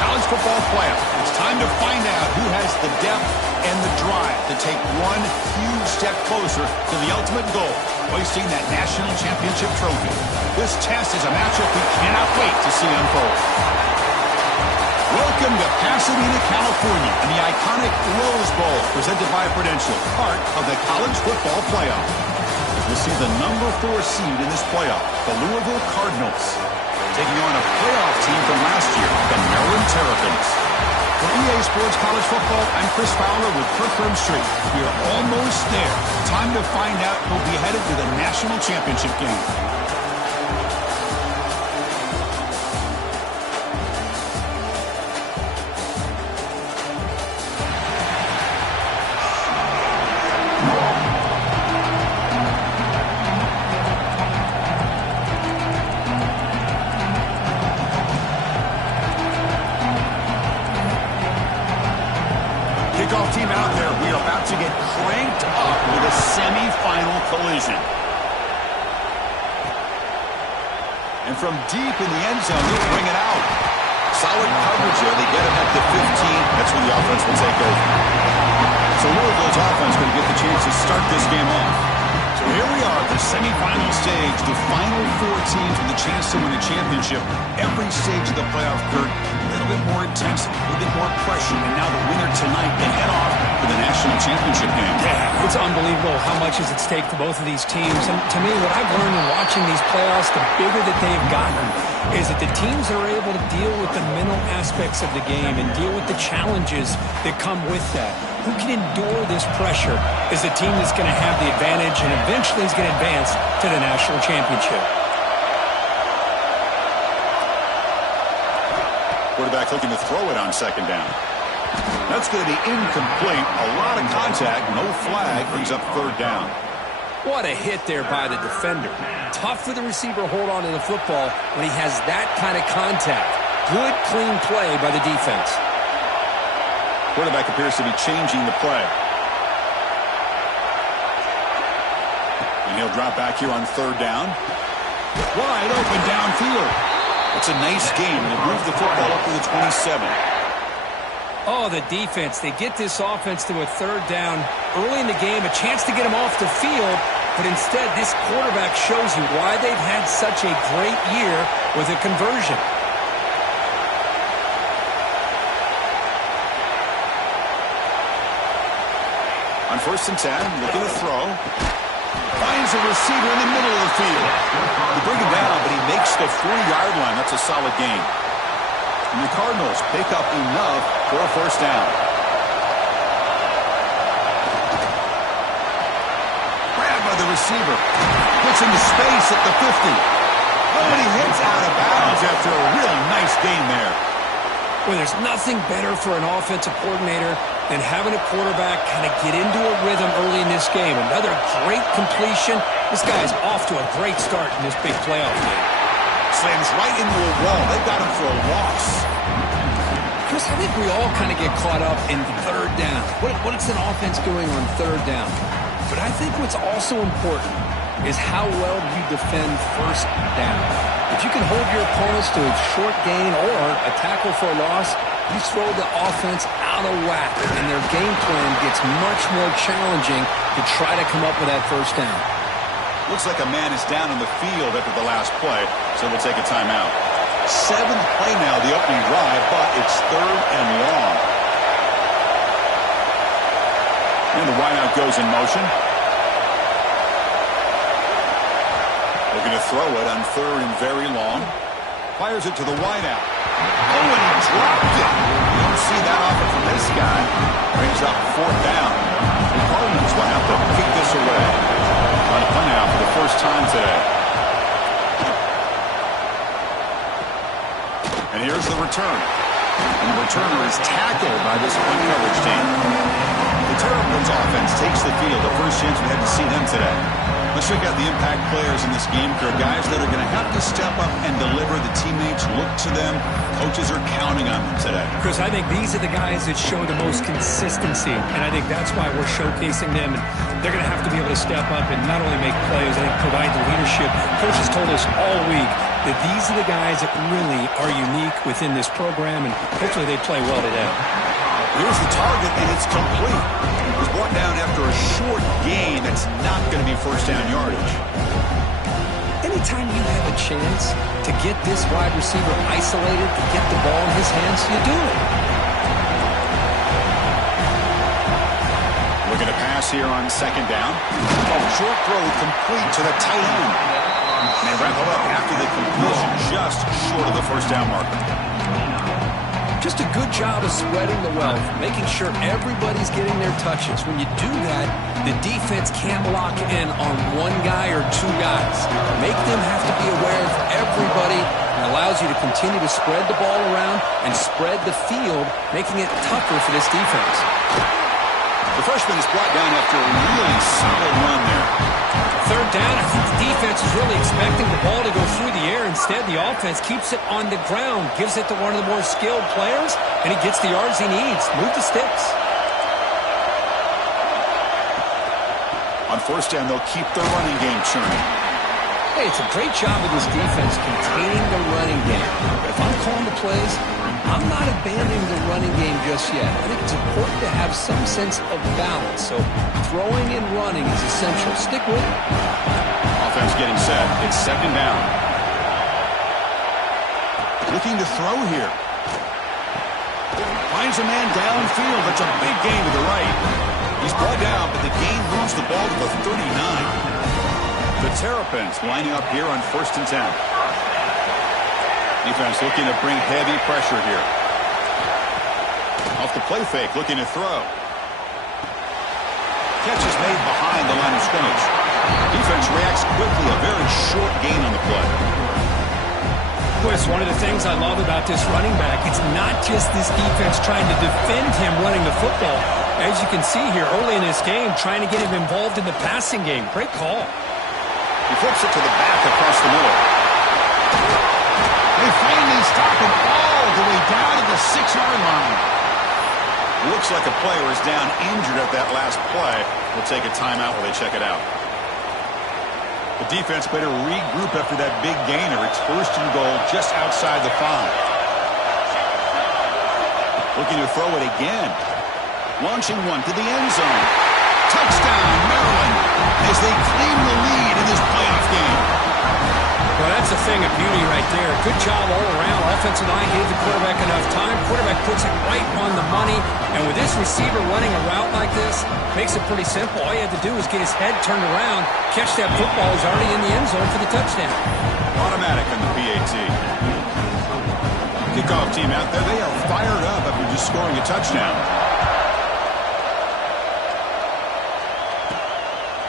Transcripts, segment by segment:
college football playoff. It's time to find out who has the depth and the drive to take one huge step closer to the ultimate goal, hoisting that national championship trophy. This test is a matchup we cannot wait to see unfold. Welcome to Pasadena, California, and the iconic Rose Bowl, presented by Prudential, part of the college football playoff. As we'll see the number 4 seed in this playoff, the Louisville Cardinals, taking on a playoff team from last year, the Maryland Terrapins. For EA Sports College Football, I'm Chris Fowler with Kirk Street. We are almost there. Time to find out who'll be headed to the national championship game. Kickoff team out there. We are about to get cranked up with a semi-final collision. And from deep in the end zone, they'll bring it out. Solid coverage here. They get it at the 15. That's when the offense will take over. So Louisville's offense going to get the chance to start this game off. So here we are, the semi-final stage, the final 4 teams with a chance to win a championship. Every stage of the playoff, Kurt, a little bit more intensity, a little bit more pressure, and now the winner tonight can head off to the national championship game. Yeah, it's unbelievable how much is at stake for both of these teams. And to me, what I've learned in watching these playoffs, the bigger that they've gotten, is that the teams are able to deal with the mental aspects of the game and deal with the challenges that come with that. Who can endure this pressure is the team that's going to have the advantage and eventually is going to advance to the national championship. Quarterback looking to throw it on second down. That's going to be incomplete. A lot of contact, no flag, brings up third down. What a hit there by the defender. Tough for the receiver to hold on to the football when he has that kind of contact. Good, clean play by the defense. Quarterback appears to be changing the play. And he'll drop back here on third down. Wide open downfield. It's a nice game. They'll move the football up to the 27. Oh, the defense. They get this offense to a third down early in the game, a chance to get them off the field, but instead this quarterback shows you why they've had such a great year with a conversion. On 1st and 10, looking to throw. Finds a receiver in the middle of the field. They bring him down, but he makes the 40-yard line. That's a solid gain. And the Cardinals pick up enough for a first down. Grabbed by the receiver. Gets into space at the 50. Oh, and he hits out of bounds after a real nice gain there. Well, there's nothing better for an offensive coordinator than having a quarterback kind of get into a rhythm early in this game. Another great completion. This guy's off to a great start in this big playoff game. Slams right into a wall. They've got him for a loss. Chris, I think we all kind of get caught up in third down. What's an offense doing on third down? But I think what's also important is how well you defend first down. If you can hold your opponents to a short gain or a tackle for a loss, you throw the offense out of whack, and their game plan gets much more challenging to try to come up with that first down. Looks like a man is down on the field after the last play, so we'll take a timeout. 7th play now, the opening drive, but it's 3rd and long. And the wideout goes in motion. Looking to throw it on 3rd and very long. Fires it to the wideout. Oh, and he dropped it. You don't see that often from this guy. Brings up 4th down. The Cardinals will have to kick this away. On a play now for the first time today. And here's the return. And the returner is tackled by this point coverage team. The Terrapins offense takes the field. The first chance we had to see them today. Let's check out the impact players in this game, Kurt. Guys that are going to have to step up and deliver. The teammates look to them. Coaches are counting on them today. Chris, I think these are the guys that show the most consistency, and I think that's why we're showcasing them. And they're going to have to be able to step up and not only make plays, I think provide the leadership. Coaches told us all week that these are the guys that really are unique within this program, and hopefully they play well today. Here's the target, and it's complete. It was brought down after a short gain. That's not going to be first down yardage. Anytime you have a chance to get this wide receiver isolated, to get the ball in his hands, you do it. Looking to pass here on second down. Short throw complete to the tight end. And they wrap it up after the completion, just short of the first down marker. Just a good job of spreading the wealth, making sure everybody's getting their touches. When you do that, the defense can't lock in on one guy or two guys. Make them have to be aware of everybody. It allows you to continue to spread the ball around and spread the field, making it tougher for this defense. The freshman is brought down after a really solid run there. Third down, I think the defense is really expecting the ball to go through the air. Instead, the offense keeps it on the ground, gives it to one of the more skilled players, and he gets the yards he needs. Move the sticks. On first down, they'll keep the running game churning. Hey, it's a great job of this defense containing the running game. If I'm calling the plays, I'm not abandoning the running game just yet. I think it's important to have some sense of balance. So throwing and running is essential. Stick with it. Offense getting set. It's second down. Looking to throw here. Finds a man downfield. That's a big gain to the right. He's brought down, but the gain moves the ball to the 39. The Terrapins lining up here on 1st and 10. Defense looking to bring heavy pressure here. Off the play fake, looking to throw. Catch is made behind the line of scrimmage. Defense reacts quickly, a very short gain on the play. Chris, one of the things I love about this running back, it's not just this defense trying to defend him running the football. As you can see here early in this game, trying to get him involved in the passing game. Great call. He flips it to the back across the middle. They finally stop him all the way down to the 6-yard line. Looks like a player is down injured at that last play. We'll take a timeout while they check it out. The defense better regroup after that big gainer. It's 1st and goal just outside the 5. Looking to throw it again. Launching one to the end zone. Touchdown, Maryland, as they claim the lead in this playoff game. Well, that's a thing of beauty right there. Good job all around. Offensive line gave the quarterback enough time. Quarterback puts it right on the money. And with this receiver running a route like this, makes it pretty simple. All you have to do is get his head turned around, catch that football. He's already in the end zone for the touchdown. Automatic on the PAT. Kickoff team out there, they are fired up after just scoring a touchdown.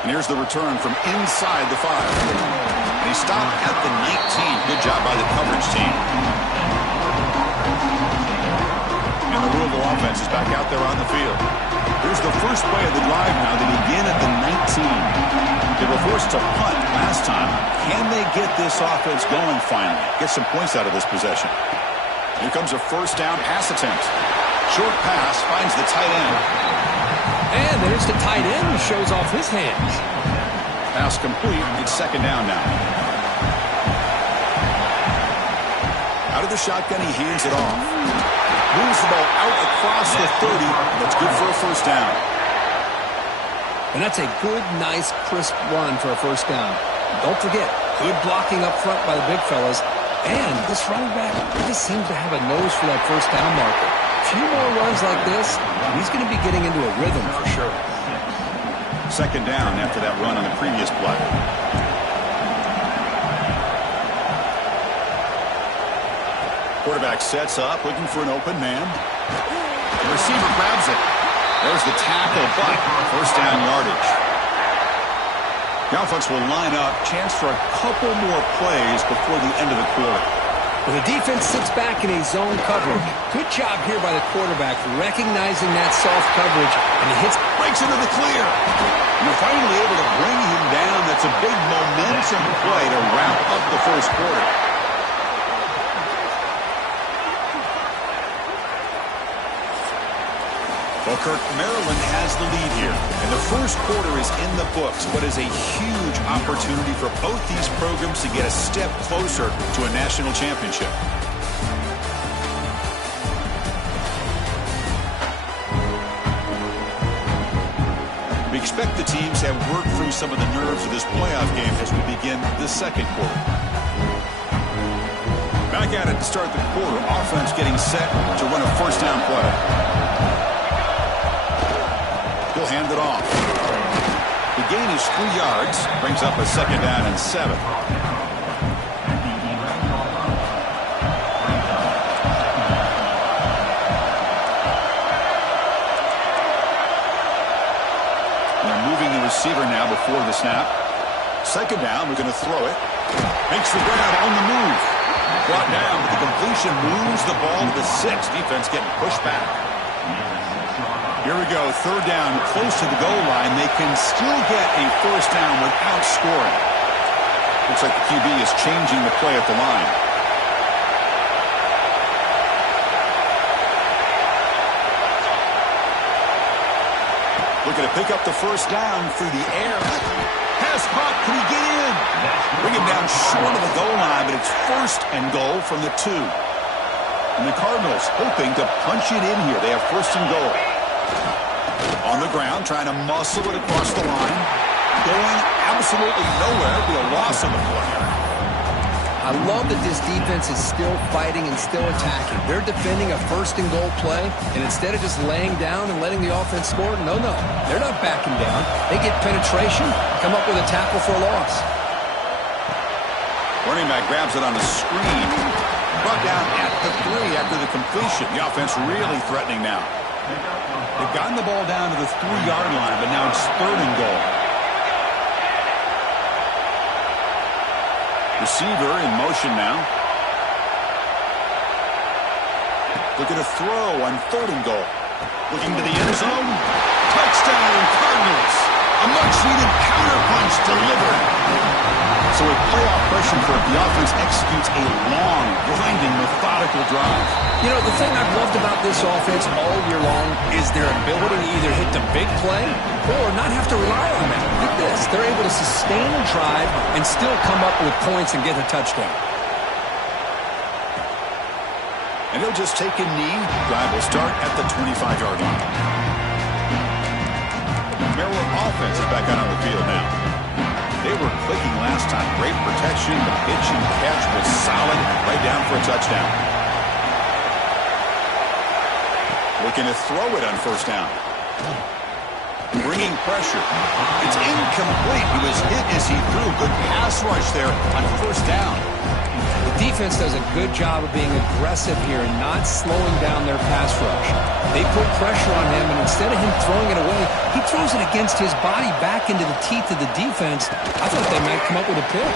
And here's the return from inside the 5. And he stopped at the 19. Good job by the coverage team. And the Louisville offense is back out there on the field. Here's the first play of the drive now. They begin at the 19. They were forced to punt last time. Can they get this offense going finally? Get some points out of this possession. Here comes a first down pass attempt. Short pass finds the tight end. And there's the tight end who shows off his hands. Pass complete. It's second down now. Out of the shotgun, he hands it off. Moves the ball out across the 30. That's good for a first down. And that's a good, nice, crisp run for a first down. Don't forget, good blocking up front by the big fellas. And this running back really seems to have a nose for that first down marker. A few more runs like this, and he's going to be getting into a rhythm for sure. Second down after that run on the previous play. Quarterback sets up, looking for an open man. The receiver grabs it. There's the tackle, but first down yardage. The offense will line up. Chance for a couple more plays before the end of the quarter. Well, the defense sits back in a zone coverage. Good job here by the quarterback recognizing that soft coverage, and he breaks into the clear. You're finally able to bring him down. That's a big momentum play to wrap up the first quarter. Well, Kirk, Maryland has the lead here, and the first quarter is in the books. What is a huge opportunity for both these programs to get a step closer to a national championship. We expect the teams to have worked through some of the nerves of this playoff game as we begin the second quarter. Back at it to start the quarter. Offense getting set to run a first down play. He'll hand it off. The gain is 3 yards. Brings up a second down and 7. They're moving the receiver now before the snap. Second down, we're going to throw it. Makes the grab on the move. Brought down, but the completion moves the ball to the 6. Defense getting pushed back. Here we go, third down, close to the goal line. They can still get a first down without scoring. Looks like the QB is changing the play at the line. Looking to pick up the first down through the air. Pass caught, can he get in? Bring him down short of the goal line, but it's first and goal from the 2. And the Cardinals hoping to punch it in here. They have first and goal. On the ground, trying to muscle it across the line. Going absolutely nowhere. It'll be a loss of the play. I love that this defense is still fighting and still attacking. They're defending a first and goal play, and instead of just laying down and letting the offense score, no. They're not backing down. They get penetration, come up with a tackle for a loss. Running back grabs it on the screen. Brought down at the 3 after the completion. The offense really threatening now. They've gotten the ball down to the 3-yard line, but now it's third and goal. Receiver in motion now. Looking to throw on third and goal. Looking to the end zone. Touchdown, Cardinals. A much-needed counterpunch delivered. So with playoff pressure for it, the offense executes a long, grinding, methodical drive. You know, the thing I've loved about this offense all year long is their ability to either hit the big play or not have to rely on that. Look at this. They're able to sustain a drive and still come up with points and get a touchdown. And he'll just take a knee. Drive will start at the 25-yard line. Maryland offense is back out on the field now. They were clicking last time. Great protection. The pitch and catch was solid. Right down for a touchdown. Looking to throw it on first down. Bringing pressure. It's incomplete. He was hit as he threw. Good pass rush there on first down. The defense does a good job of being aggressive here and not slowing down their pass rush. They put pressure on him, and instead of him throwing it away, he throws it against his body back into the teeth of the defense. I thought they might come up with a pick.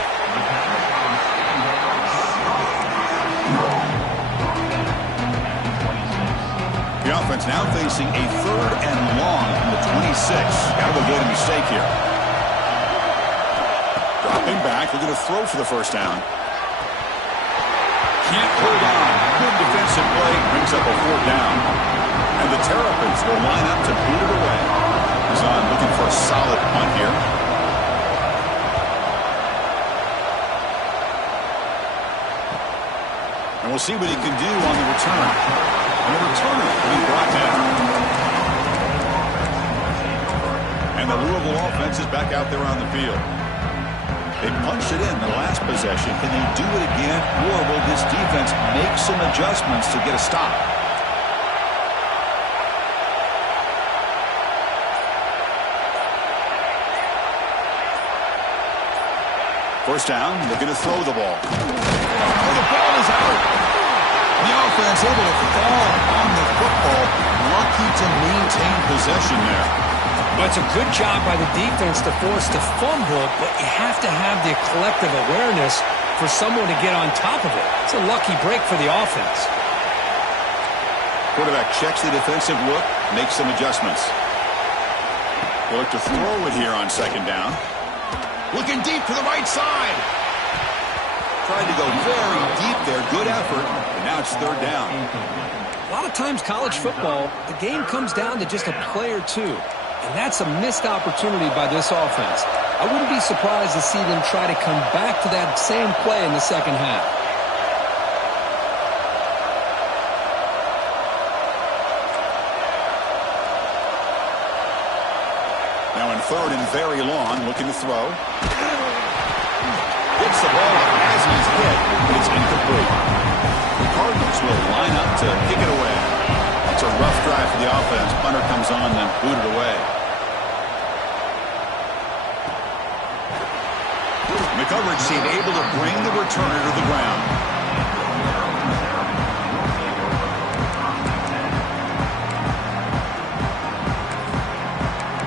The offense now facing a third and long from the 26. Got to avoid a mistake here. Dropping back, looking to throw for the first down. Can't hold on. Good defensive play. Brings up a fourth down. And the Terrapins will line up to boot it away. He's on looking for a solid punt here. And we'll see what he can do on the return. And the returner will be brought down. And the Louisville offense is back out there on the field. They punched it in the last possession. Can they do it again, or will this defense make some adjustments to get a stop? First down, looking to throw the ball. Oh, the ball is out. The offense able to fall on the football. Lucky to maintain possession there. Well, it's a good job by the defense to force the fumble, but you have to have the collective awareness for someone to get on top of it. It's a lucky break for the offense. Quarterback checks the defensive look, makes some adjustments. They'll look to throw it here on second down. Looking deep to the right side. Tried to go very deep there. Good effort. And now it's third down. A lot of times college football, the game comes down to just a play or two. And that's a missed opportunity by this offense. I wouldn't be surprised to see them try to come back to that same play in the second half. Now in third and very long, looking to throw. Gets the ball as he's hit, but it's incomplete. The Cardinals will line up to kick it away. It's a rough drive for the offense. Punter comes on and booted away. And the coverage team able to bring the returner to the ground.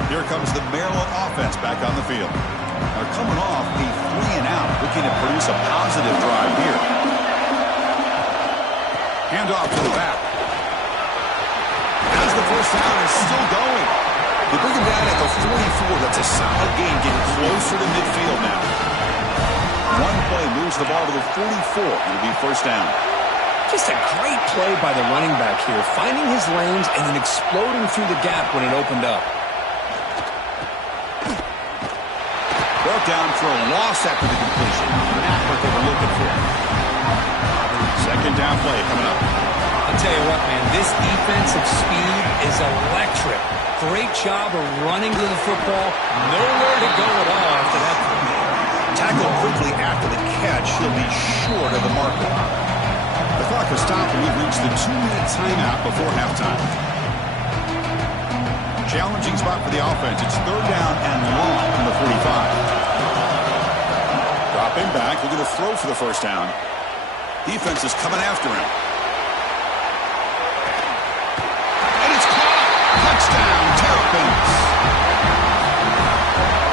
Here comes the Maryland offense back on the field. They're coming off a 3-and-out, looking to produce a positive drive here. Handoff to the back. As the first down is still going. They bring him down at the 44. That's a solid gain, getting closer to midfield now. One play moves the ball to the 44. It'll be first down. Just a great play by the running back here, finding his lanes and then exploding through the gap when it opened up. Brought down for a loss after the completion. Not what they were looking for. Second down play coming up. I'll tell you what, man, this defensive speed is electric. Great job of running to the football. Nowhere to go at all after that. Tackled quickly after the catch. He'll be short of the marker. The clock has stopped and we've reached the 2-minute timeout before halftime. Challenging spot for the offense. It's third down and long from the 45. Dropping back, looking to throw for the first down. Defense is coming after him. And it's caught. Touchdown, Terrapins.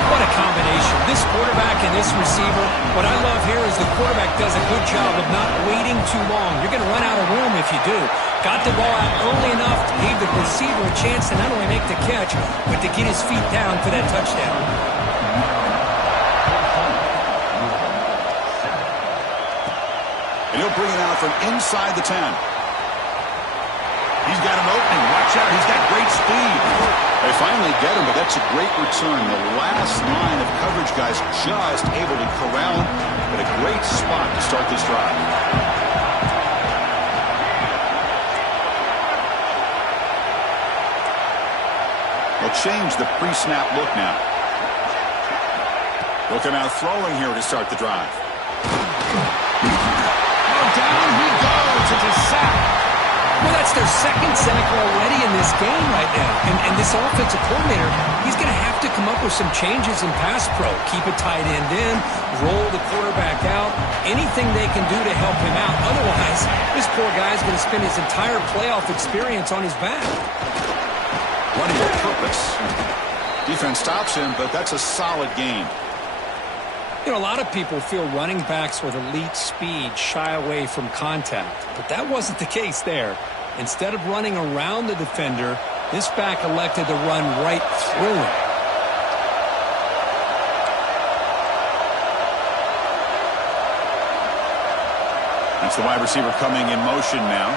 What a combination. This quarterback and this receiver. What I love here is the quarterback does a good job of not waiting too long. You're going to run out of room if you do. Got the ball out early enough, gave the receiver a chance to not only make the catch, but to get his feet down for that touchdown. And he'll bring it out from inside the 10. He's got an opening. Watch out. He's got great speed. They finally get him, but that's a great return. The last line of coverage guys just able to corral him, but a great spot to start this drive. They'll change the pre-snap look now. They'll come out throwing here to start the drive. Oh, down he goes. It's a sack. Well, that's their second sack already in this game right now. And this offensive coordinator, he's going to have to come up with some changes in pass pro. Keep a tight end in, roll the quarterback out, anything they can do to help him out. Otherwise, this poor guy's going to spend his entire playoff experience on his back. Running with purpose. Defense stops him, but that's a solid gain. You know, a lot of people feel running backs with elite speed shy away from contact, but that wasn't the case there. Instead of running around the defender, this back elected to run right through him. That's the wide receiver coming in motion now.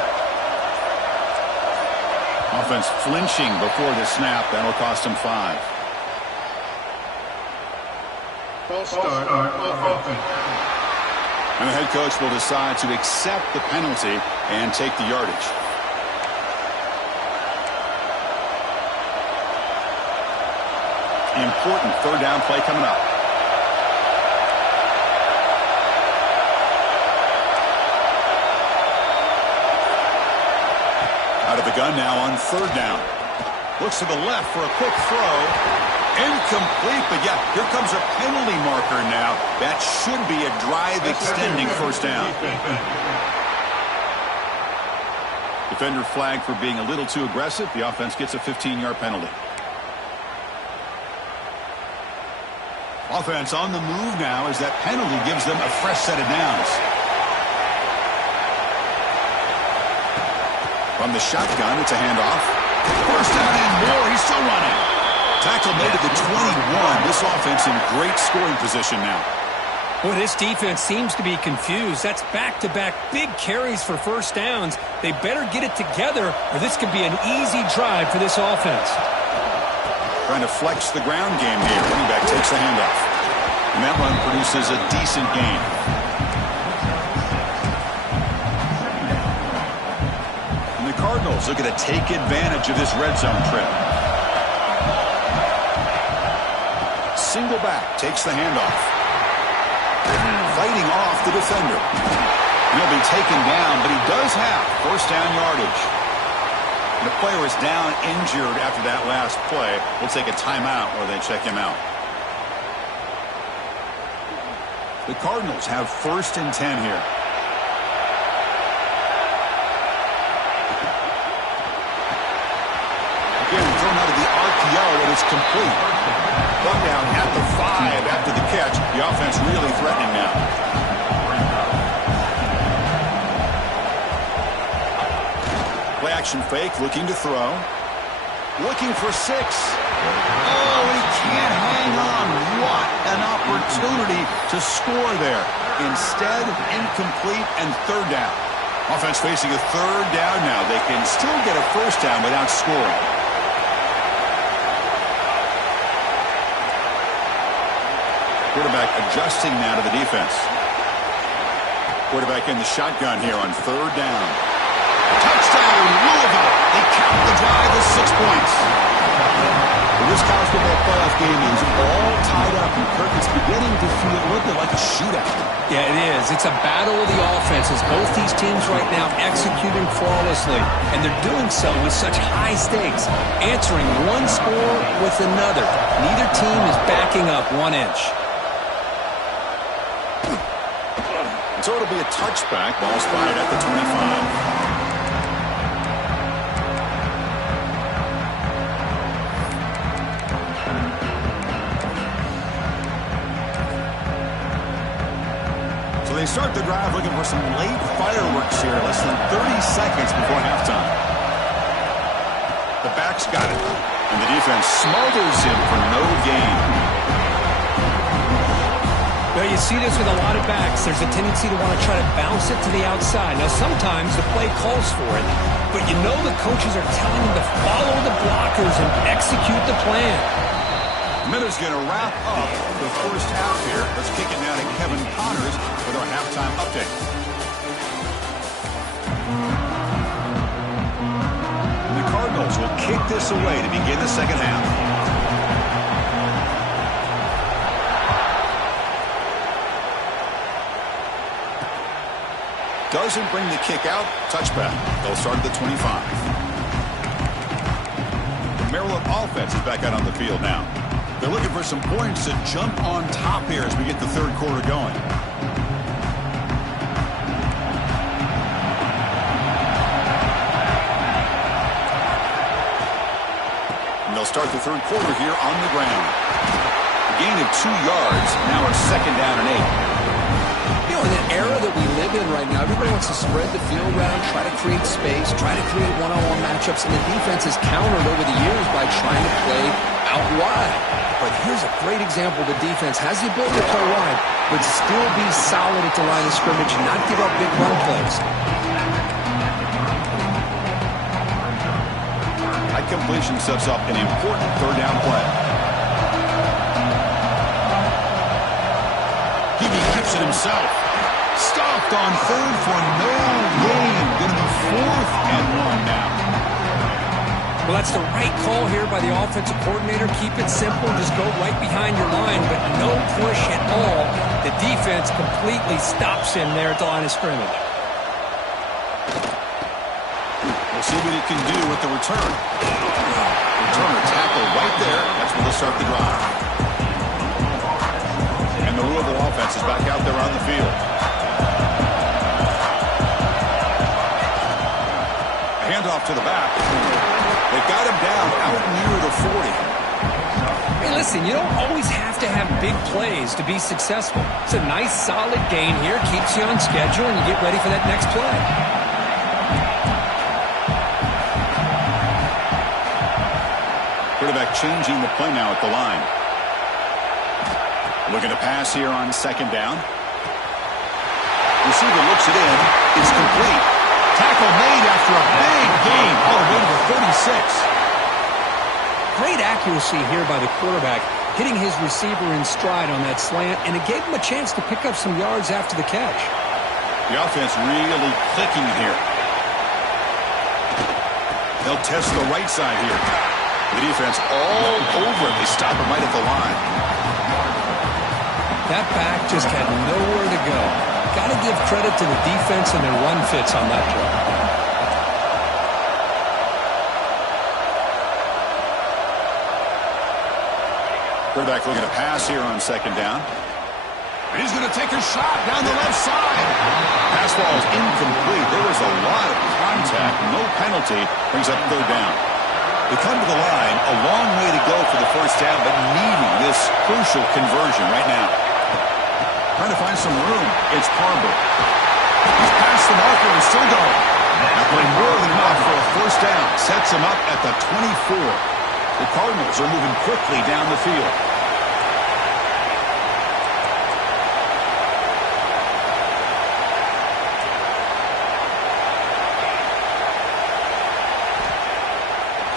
Offense flinching before the snap. That'll cost him 5. False start offense. And the head coach will decide to accept the penalty and take the yardage. Important third down play coming up. Out of the gun now on third down. Looks to the left for a quick throw. Incomplete, but yeah, here comes a penalty marker now. That should be a drive-extending first down. Defender flagged for being a little too aggressive. The offense gets a 15-yard penalty. Offense on the move now as that penalty gives them a fresh set of downs. From the shotgun, it's a handoff. First down and more. He's still running. Tackle made at the 21. This offense in great scoring position now. Boy, this defense seems to be confused. That's back-to-back big carries for first downs. They better get it together, or this could be an easy drive for this offense. Trying to flex the ground game here. Running back takes the handoff. And that run produces a decent gain. And the Cardinals looking to take advantage of this red zone trip. Single back takes the handoff. Fighting off the defender. He'll be taken down, but he does have first down yardage. And the player is down injured after that last play. We'll take a timeout or they check him out. The Cardinals have first and 10 here. Again, thrown out of the RPO, and it's complete. Brought down at the 5 after the catch. The offense really threatening now. Play action fake, looking to throw. Looking for 6. Oh, he can't hang on. What an opportunity to score there. Instead, incomplete and third down. Offense facing a third down now. They can still get a first down without scoring. Quarterback adjusting now to the defense. Quarterback in the shotgun here on third down. Touchdown, Louisville. They count the drive as 6 points. This college football playoff game is all tied up, and Kirk, it's beginning to feel a little bit like a shootout. Yeah, it is. It's a battle of the offenses. Both these teams right now executing flawlessly, and they're doing so with such high stakes, answering one score with another. Neither team is backing up 1 inch. So it'll be a touchback. Ball spotted at the 25. They start the drive looking for some late fireworks here, less than 30 seconds before halftime. The back's got it, and the defense smothers him for no gain. Well, you see this with a lot of backs. There's a tendency to want to try to bounce it to the outside. Now, sometimes the play calls for it, but you know the coaches are telling them to follow the blockers and execute the plan. Miller's going to wrap up the first half here. Let's kick it now to Kevin Connors with our halftime update. The Cardinals will kick this away to begin the second half. Doesn't bring the kick out. Touchback. They'll start at the 25. The Maryland offense is back out on the field now. They're looking for some points to jump on top here as we get the third quarter going. And they'll start the third quarter here on the ground. A gain of 2 yards, now a second down and 8. You know, in the era that we live in right now, everybody wants to spread the field around, try to create space, try to create one-on-one matchups, and the defense has countered over the years by trying to play out wide. But here's a great example. The defense has the ability to play wide, but still be solid at the line of scrimmage and not give up big run plays. That completion sets up an important third down play. He keeps it himself. Stopped on third for no gain. Going to be 4th and 1 now. Well, that's the right call here by the offensive coordinator. Keep it simple. Just go right behind your line, but no push at all. The defense completely stops him there at the line of scrimmage. We'll see what he can do with the return. Returner tackle right there. That's where they'll start the drive. And the Louisville offense is back out there on the field. A handoff to the back. They've got him down out near the 40. Hey, listen, you don't always have to have big plays to be successful. It's a nice, solid gain here. Keeps you on schedule, and you get ready for that next play. Quarterback changing the play now at the line. Looking to pass here on second down. Receiver looks it in. It's complete. Tackle made after a big gain. All the way to the 36. Great accuracy here by the quarterback, hitting his receiver in stride on that slant, and it gave him a chance to pick up some yards after the catch. The offense really clicking here. They'll test the right side here. The defense all over it. They stop him right at the line. That back just had nowhere to go. Got to give credit to the defense and their run fits on that play. Quarterback looking to pass here on second down. And he's going to take a shot down the left side. Pass ball is incomplete. There was a lot of contact. No penalty. Brings up third down. They come to the line. A long way to go for the first down, but needing this crucial conversion right now. Trying to find some room. It's Parber. He's past the marker and still going. Now playing more than enough for a first down. Sets him up at the 24. The Cardinals are moving quickly down the field.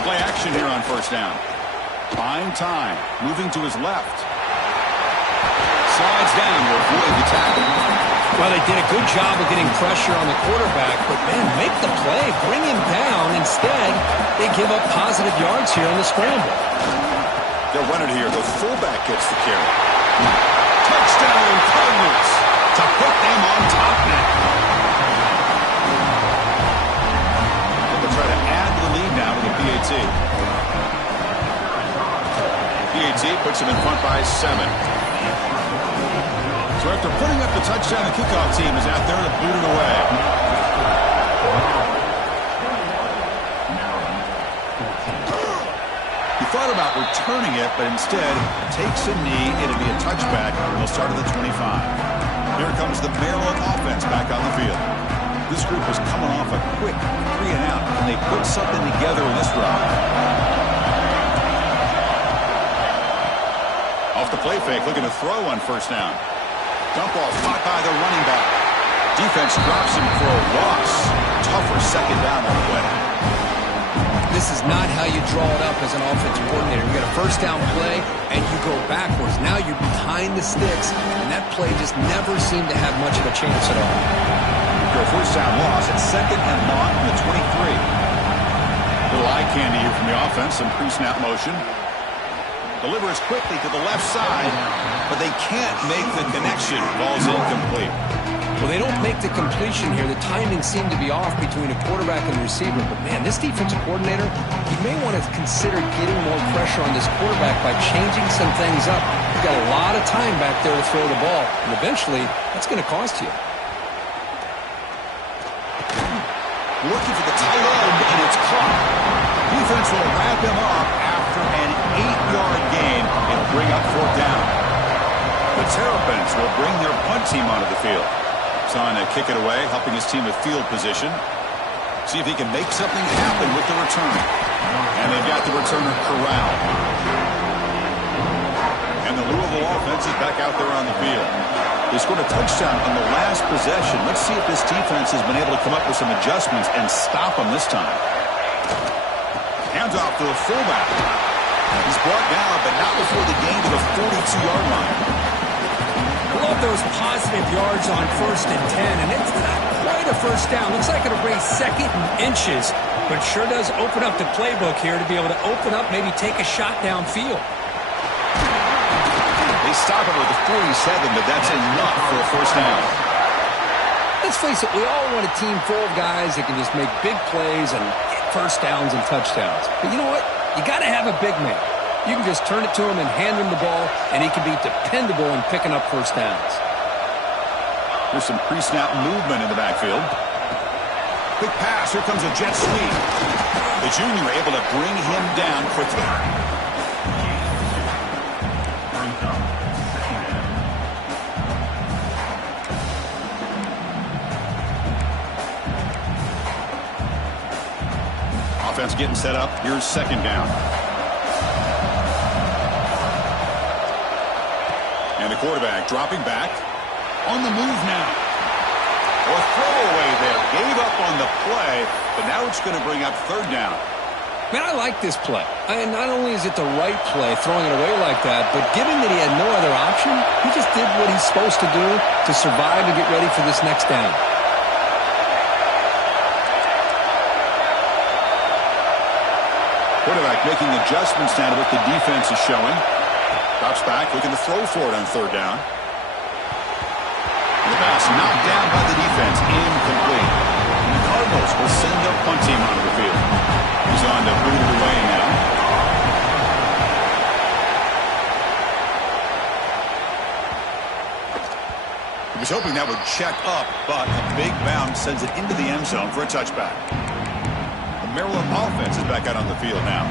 Play action here on first down. Buying time. Moving to his left. Slides down to avoid the tackle. Well, they did a good job of getting pressure on the quarterback, but, man, make the play. Bring him down. Instead, they give up positive yards here on the scramble. They'll run it here. The fullback gets the carry. Touchdown, Cardinals, to put them on top now. They'll try to add the lead now to the PAT. PAT puts them in front by 7. So after putting up the touchdown, the kickoff team is out there to boot it away. He thought about returning it, but instead takes a knee. It'll be a touchback. They'll start at the 25. Here comes the Maryland offense back on the field. This group is coming off a quick 3-and-out, and they put something together in this drive. Off the play fake, looking to throw on first down. Dump off caught by the running back. Defense drops him for a loss. Tougher second down on the way. This is not how you draw it up as an offensive coordinator. You got a first down play, and you go backwards. Now you're behind the sticks, and that play just never seemed to have much of a chance at all. Your first down loss at second and long from the 23. Little eye candy here from the offense. Some pre-snap motion. Delivers quickly to the left side, but they can't make the connection. Ball's incomplete. Well, they don't make the completion here. The timing seemed to be off between a quarterback and receiver. But, man, this defensive coordinator, you may want to consider getting more pressure on this quarterback by changing some things up. You've got a lot of time back there to throw the ball, and eventually that's going to cost you. Looking for the tight end, and it's caught. Defense will wrap him up after an 8-yard gain and bring up fourth down. The Terrapins will bring their punt team onto the field. Trying to kick it away, helping his team with field position. See if he can make something happen with the return. And they've got the returner corralled. And the Louisville offense is back out there on the field. They scored a touchdown on the last possession. Let's see if this defense has been able to come up with some adjustments and stop them this time. Hands off to the fullback. He's brought down, but not before the gain to the 42-yard line. I love those positive yards on 1st and 10, and it's not quite a first down. Looks like it'll raise second and inches, but sure does open up the playbook here to be able to open up, maybe take a shot downfield. They stop him with the 47, but that's enough for a first down. Let's face it, we all want a team full of guys that can just make big plays and get first downs and touchdowns. But you know what? You got to have a big man. You can just turn it to him and hand him the ball, and he can be dependable in picking up first downs. There's some pre-snap movement in the backfield. Quick pass. Here comes a jet sweep. The junior able to bring him down quickly. offense getting set up. Here's second down. And the quarterback dropping back. On the move now. A throwaway there. Gave up on the play, but now it's going to bring up third down. Man, I like this play. Not only is it the right play, throwing it away like that, but given that he had no other option, he just did what he's supposed to do to survive and get ready for this next down. Quarterback making adjustments now to what the defense is showing. Drops back, looking to throw for it on third down. And the pass knocked down by the defense, incomplete. And the Cardinals will send their punt team onto the field. He's on to boot it away now. He was hoping that would check up, but a big bounce sends it into the end zone for a touchback. The Maryland offense is back out on the field now.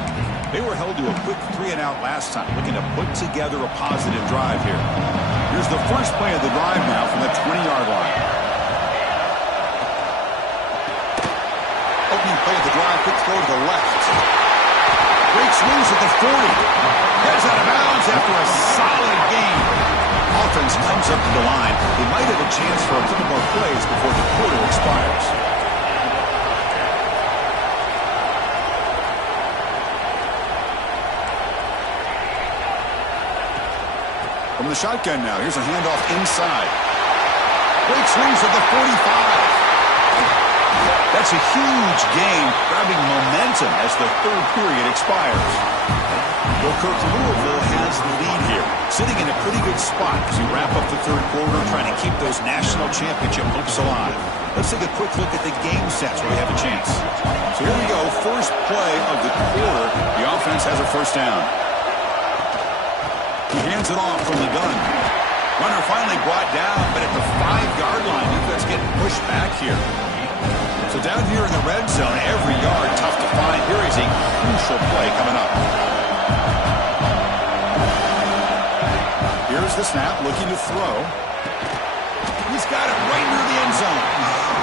They were held to a quick 3-and-out last time, looking to put together a positive drive here. Here's the first play of the drive now from the 20-yard line. Opening play of the drive, quick throw to the left. Breaks loose at the 40. Heads out of bounds after a solid game. Offense comes up to the line. They might have a chance for a couple more plays before the quarter expires. From the shotgun now, here's a handoff inside. Breaks loose at the 45. That's a huge gain, grabbing momentum as the third period expires. Well, Kirk, Louisville has the lead here, sitting in a pretty good spot as we wrap up the third quarter, trying to keep those national championship hopes alive. Let's take a quick look at the game sets where we have a chance. So here we go, first play of the quarter. The offense has a first down. He hands it off from the gun. Runner finally brought down, but at the 5-yard line, defense getting pushed back here. So down here in the red zone, every yard tough to find. Here is a crucial play coming up. Here's the snap, looking to throw. He's got it right near the end zone.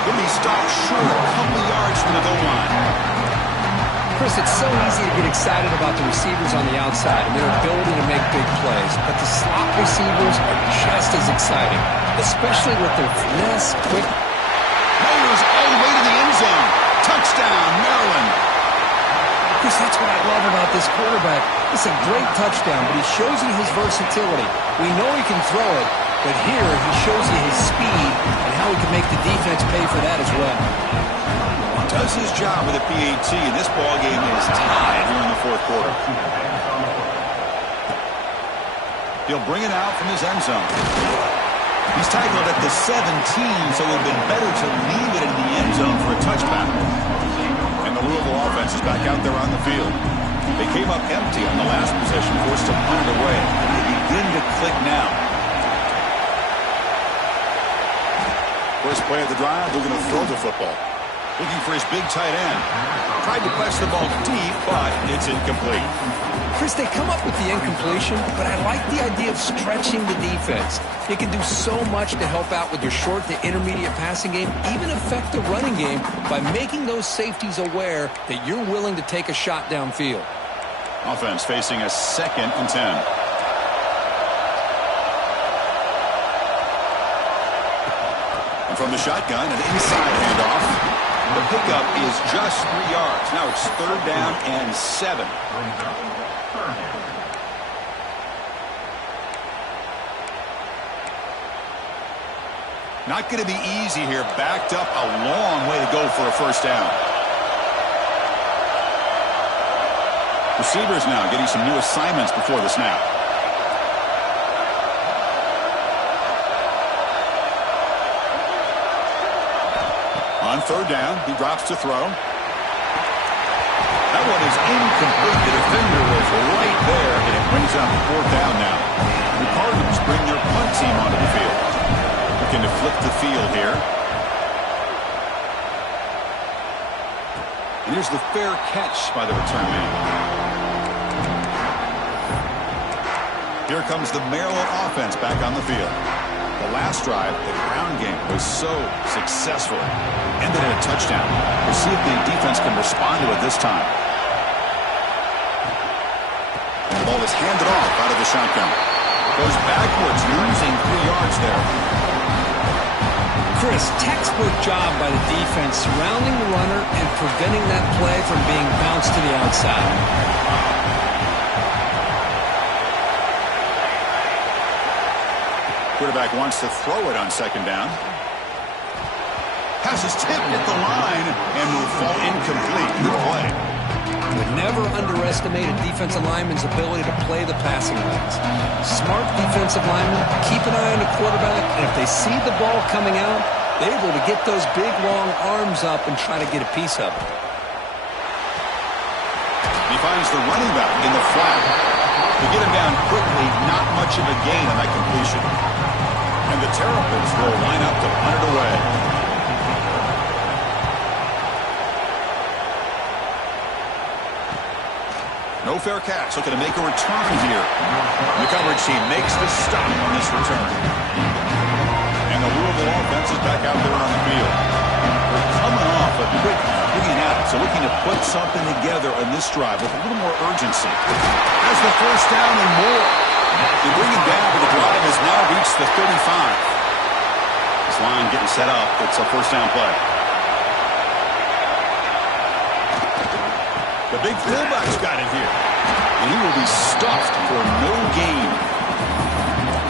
Going to be stopped short, a couple yards from the goal line. Chris, it's so easy to get excited about the receivers on the outside and their ability to make big plays, but the slot receivers are just as exciting, especially with their finesse, quick. Motors all the way to the end zone. Touchdown, Maryland. Chris, that's what I love about this quarterback. It's a great touchdown, but he shows you his versatility. We know he can throw it, but here he shows you his speed and how he can make the defense pay for that as well. Does his job with a PAT, and this ball game is tied here in the fourth quarter. He'll bring it out from his end zone. He's tackled at the 17, so it would have been better to leave it in the end zone for a touchback. And the Louisville offense is back out there on the field. They came up empty on the last possession, forced to punt it away. They begin to click now. First play of the drive, they're going to throw the football. Looking for his big tight end. Tried to press the ball deep, but it's incomplete. Chris, they come up with the incompletion, but I like the idea of stretching the defense. It can do so much to help out with your short to intermediate passing game, even affect the running game by making those safeties aware that you're willing to take a shot downfield. Offense facing a 2nd and 10. And from the shotgun, an inside handoff. The pickup is just 3 yards. Now it's third down and 7. Not going to be easy here. Backed up a long way to go for a first down. Receivers now getting some new assignments before the snap. On third down, he drops to throw. That one is incomplete. The defender was right there, and it brings up fourth down now. The Cardinals bring their punt team onto the field. Looking to flip the field here. And here's the fair catch by the return man. Here comes the Maryland offense back on the field. The last drive, the ground game was so successful. Ended in a touchdown. We'll see if the defense can respond to it this time. And the ball is handed off out of the shotgun. Goes backwards, losing 3 yards there. Chris, textbook job by the defense surrounding the runner and preventing that play from being bounced to the outside. Quarterback wants to throw it on second down. Pass is tipped at the line and will fall incomplete. Good play. Would never underestimate a defensive lineman's ability to play the passing lanes. Smart defensive linemen keep an eye on the quarterback, and if they see the ball coming out, they're able to get those big, long arms up and try to get a piece of it. He finds the running back in the flat. To get him down quickly, not much of a gain on that completion. And the Terrapins will line up to punt it away. No fair catch. Looking to make a return here. The coverage team makes the stop on this return. And the Louisville offense is back out there on the field. They're coming off a quick 3 and out, so looking to put something together on this drive with a little more urgency. Has the first down and more. They bring it down, but the drive has now reached the 35. This line getting set up. It's a first down play. The big fullback's got it here. And he will be stuffed for no gain.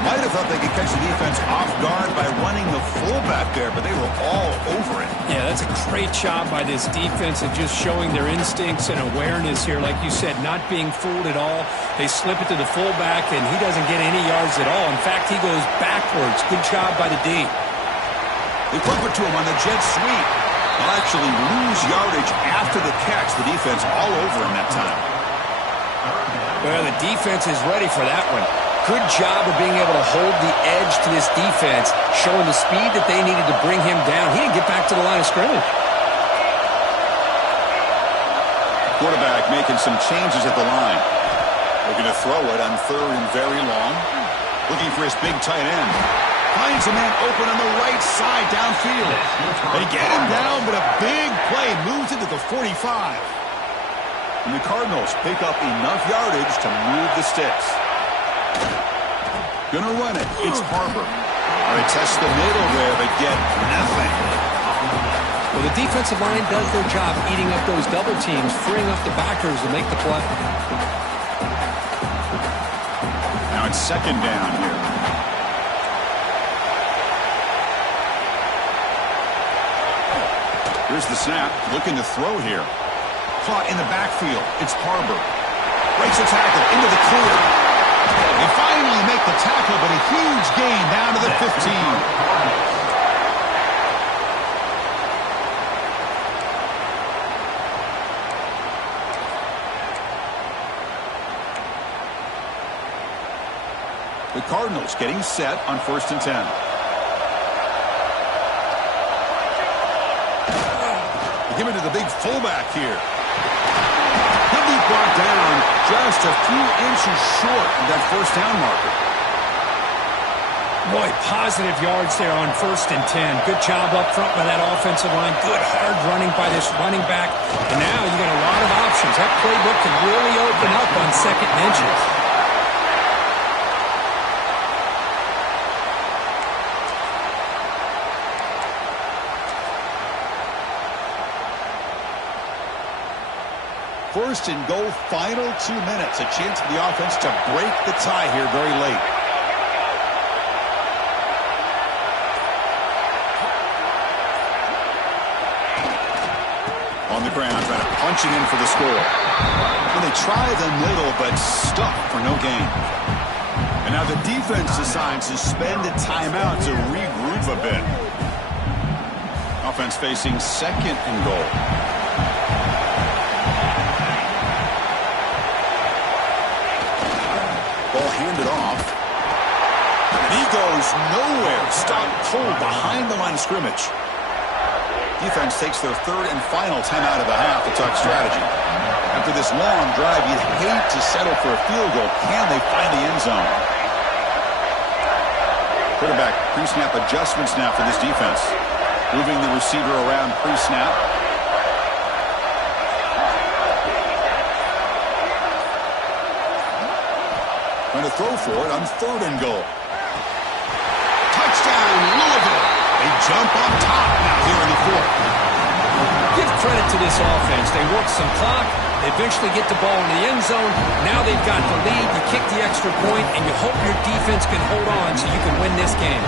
Might have thought they could catch the defense off guard by running the fullback there, but they were all over it. Yeah, that's a great job by this defense of just showing their instincts and awareness here. Like you said, not being fooled at all. They slip it to the fullback, and he doesn't get any yards at all. In fact, he goes backwards. Good job by the D. They flip it to him on the jet sweep. They'll actually lose yardage after the catch. The defense all over him that time. Well, the defense is ready for that one. Good job of being able to hold the edge to this defense, showing the speed that they needed to bring him down. He didn't get back to the line of scrimmage. Quarterback making some changes at the line. Looking to throw it on third and very long. Looking for his big tight end. Finds a man open on the right side downfield. They get him down, but a big play moves it to the 45. And the Cardinals pick up enough yardage to move the sticks. Gonna run it. It's Harper. They test the middle there, but get nothing. Well, the defensive line does their job eating up those double teams, freeing up the backers to make the play. Now it's second down here. Here's the snap. Looking to throw here. Caught in the backfield. It's Harper. Breaks a tackle into the clear. They finally make the tackle, but a huge gain down to the 15. The Cardinals getting set on 1st and 10. They give it to the big fullback here. He'll be brought down just a few inches short of that first down marker. Boy, positive yards there on 1st and 10. Good job up front by that offensive line. Good hard running by this running back. And now you got a lot of options. That playbook can really open up on 2nd and inches. First and goal, final 2 minutes. A chance for the offense to break the tie here very late. On the ground, trying to punch it in for the score. Well, they try the middle, but stuck for no gain. And now the defense decides to spend a timeout to regroup a bit. Offense facing 2nd and goal. Ball handed off. And he goes nowhere. Stopped cold behind the line of scrimmage. Defense takes their 3rd and final timeout of the half to talk strategy. After this long drive, you'd hate to settle for a field goal. Can they find the end zone? Quarterback pre-snap adjustments now for this defense. Moving the receiver around pre-snap. Going to throw for it on 3rd and goal. Touchdown, Louisville. They jump on top now here in the 4th. Give credit to this offense. They work some clock. They eventually get the ball in the end zone. Now they've got the lead. You kick the extra point, and you hope your defense can hold on so you can win this game.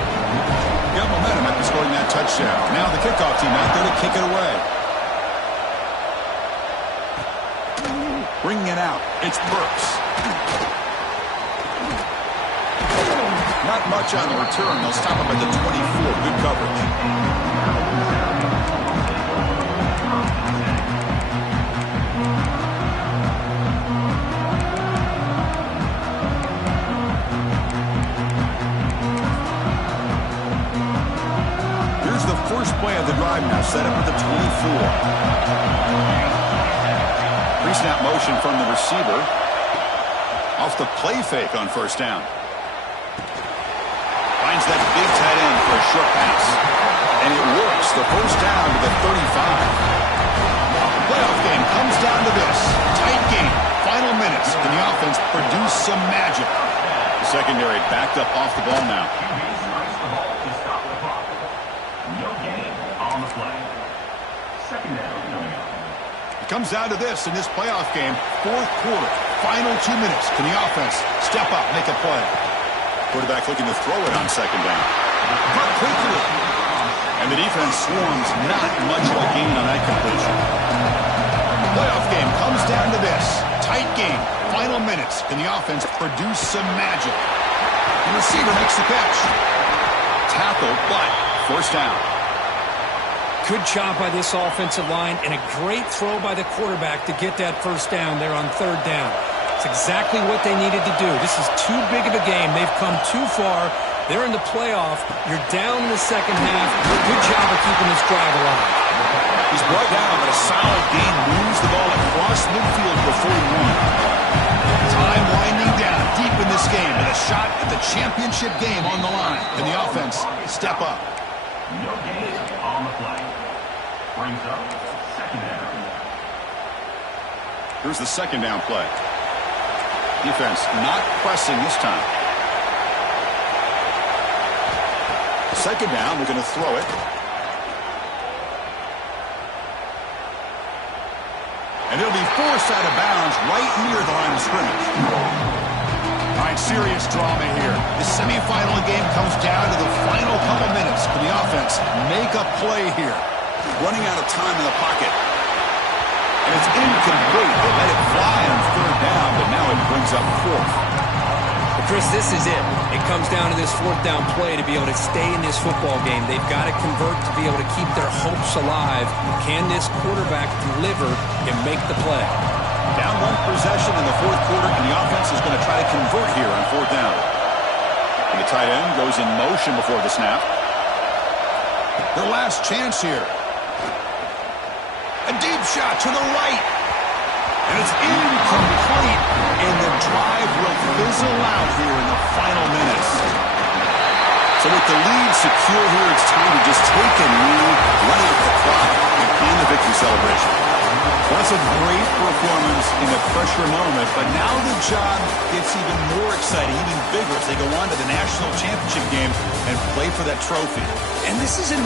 Got momentum after scoring that touchdown. Now the kickoff team out there to kick it away. Bringing it out. It's Burks. Not much on the return. They'll stop him at the 24. Good coverage. Here's the first play of the drive now. Set up at the 24. Pre-snap motion from the receiver. Off the play fake on 1st down. Finds that big tight end for a short pass. And it works. The 1st down to the 35. The playoff game comes down to this. Tight game. Final minutes. Can the offense produce some magic? The secondary backed up off the ball now. No gain on the play. 2nd down. It comes down to this in this playoff game. 4th quarter. Final 2 minutes. Can the offense step up, make a play? Quarterback looking to throw it on 2nd down. But quickly. And the defense swarms. Not much of a gain on that completion. Playoff game comes down to this. Tight game. Final minutes. Can the offense produce some magic? The receiver makes the catch. Tackle, but 1st down. Good job by this offensive line and a great throw by the quarterback to get that 1st down there on 3rd down. It's exactly what they needed to do. This is too big of a game. They've come too far. They're in the playoff. You're down in the 2nd half. Good job of keeping this drive alive. He's brought down, but a solid gain moves the ball across midfield before he won. Time winding down deep in this game with a shot at the championship game on the line. Can the offense step up? No gain on the play. Brings up 2nd down. Here's the 2nd down play. Defense not pressing this time. 2nd down, they're going to throw it. And it'll be forced out of bounds right near the line of scrimmage. All right, serious drama here. The semifinal game comes down to the final couple minutes. Can the offense make a play here? Running out of time in the pocket. And it's incomplete. They let it fly on 3rd down, but now it brings up 4th. But Chris, this is it. It comes down to this 4th down play to be able to stay in this football game. They've got to convert to be able to keep their hopes alive. Can this quarterback deliver and make the play? Down 1 possession in the 4th quarter, and the offense is going to try to convert here on 4th down. And the tight end goes in motion before the snap. Their last chance here. A deep shot to the right. And it's incomplete. And the drive will fizzle out here in the final minutes. So with the lead secure here, it's time to just take a knee, run out the clock, and end the victory celebration. Well, that's a great performance in a pressure moment, but now the job gets even more exciting, even bigger as they go on to the national championship game and play for that trophy. And this is a